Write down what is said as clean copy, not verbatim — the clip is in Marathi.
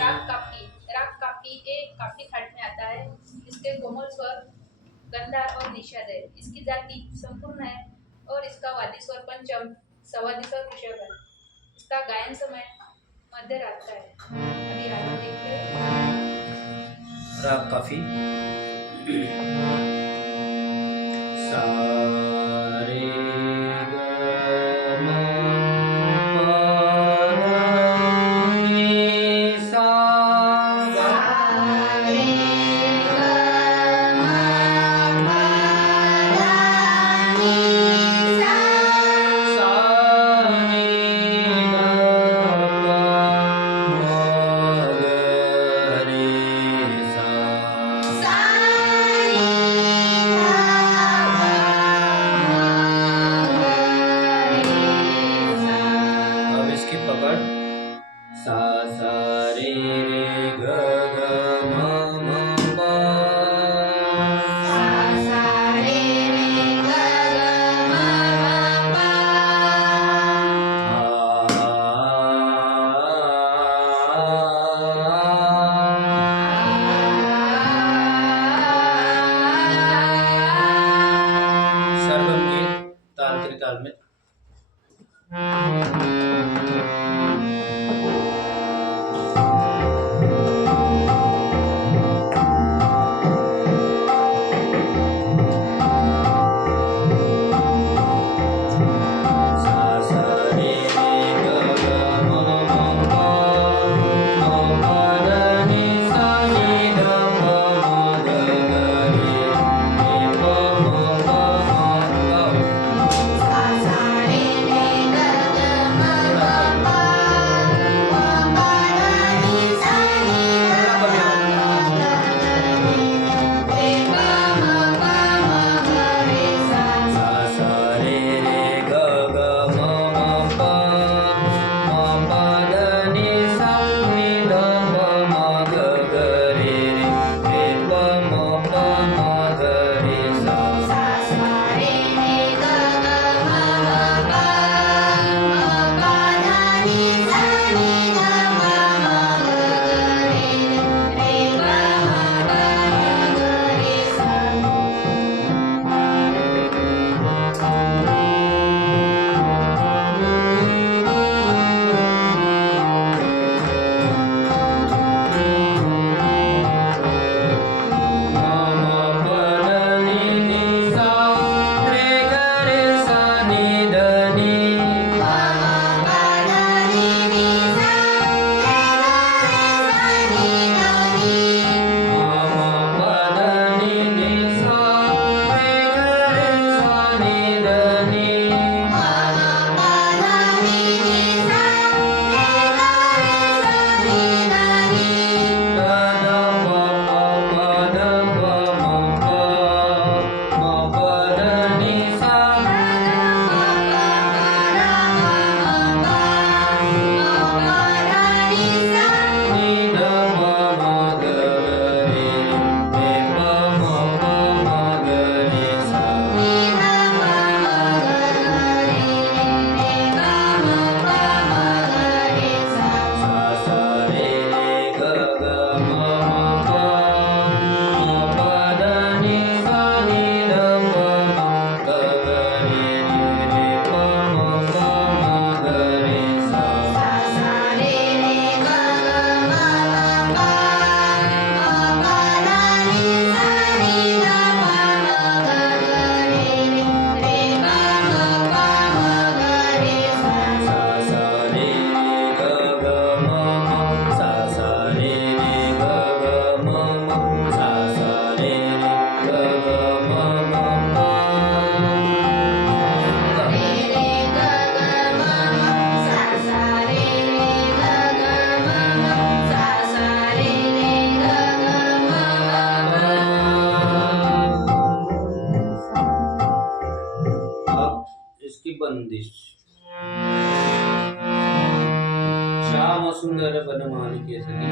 राग काफी। राग काफी एक काफी थाट में आता है। इसके कोमल स्वर गंधार और निषाद है। इसकी जाति संपूर्ण है और इसका वादी स्वर पंचम, सवादी स्वर ऋषभ है। इसका गायन समय मध्य रात का है। अभी राग देखते हैं। राग काफी सा रे ग म प ध नि सा सा नि ध प म ग रे सा। अब इसकी पकड़ सा सा रे रे ग ग म म प सरगम गीत ताल त्रिताल में। सा सा रे रे ग ग म म प म प ध नि सा नि ध प म ग ग रे रे प म प म ग। सा सा रे रे ग ग म म प म प ध नि सा नि ध प म ग ग रे रे रे प म प म ग रे सा। म म प ध नि नि सा रे ग रे सा नि ध नि। म म प ध नि नि सा रे ग रे सा नि ध नि। ध ध प प ध प म प ध नि सा। नि ध प म ग ग रे रे प म प म ग रे सा। सा सा रे रे ग ग म म प म प ध नि सा नि ध प म ग ग रे रे रे प म प म ग रे सा। सा सा रे रे ग ग म म सा सा रे रे ग ग म म सा सा रे रे ग ग म म प। अब इसकी बंदिश श्याम सुंदर बनमाली के सखी